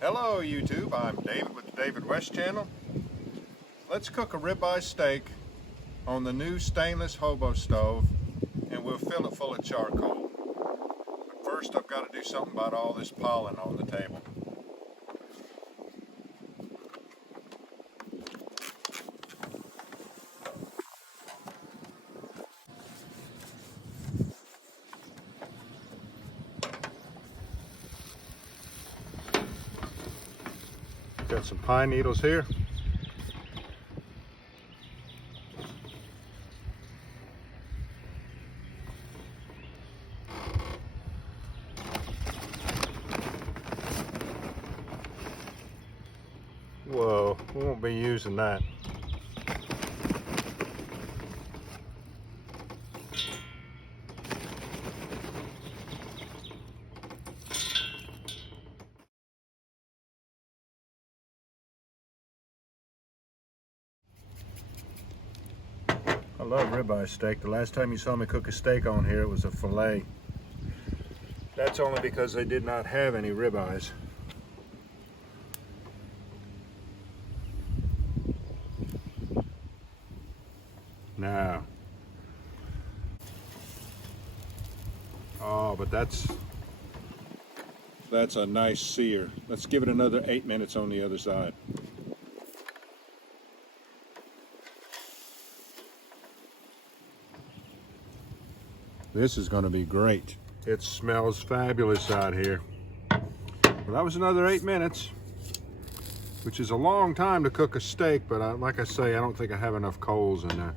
Hello YouTube, I'm David with the David West channel. Let's cook a ribeye steak on the new stainless Hobo stove, and we'll fill it full of charcoal. But first I've got to do something about all this pollen on the table. Got some pine needles here. Whoa, we won't be using that. I love ribeye steak. The last time you saw me cook a steak on here, it was a fillet. That's only because they did not have any ribeyes. Now, oh, but that's a nice sear. Let's give it another 8 minutes on the other side. This is going to be great. It smells fabulous out here. Well, that was another 8 minutes, which is a long time to cook a steak, but like I say, I don't think I have enough coals in there.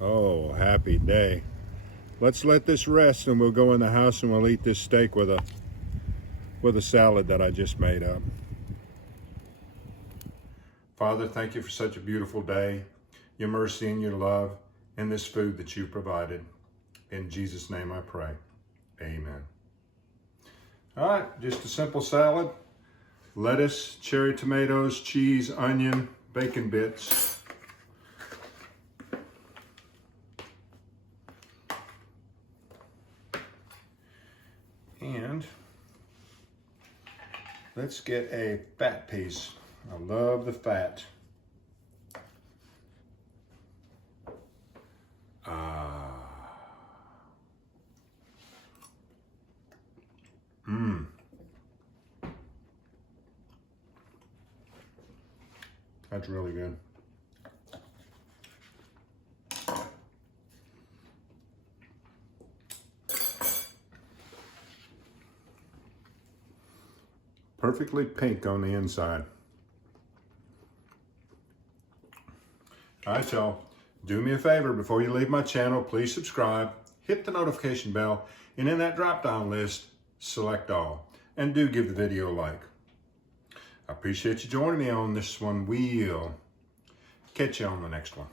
Oh, happy day. Let's let this rest and we'll go in the house and we'll eat this steak with a salad that I just made up. Father, thank you for such a beautiful day, your mercy and your love, and this food that you've provided. In Jesus' name I pray, amen. All right, just a simple salad. Lettuce, cherry tomatoes, cheese, onion, bacon bits. And let's get a fat piece. I love the fat. That's really good. Perfectly pink on the inside. All right, y'all, do me a favor before you leave my channel, please subscribe, hit the notification bell, and in that drop-down list, select all, and do give the video a like. I appreciate you joining me on this one. We'll catch you on the next one.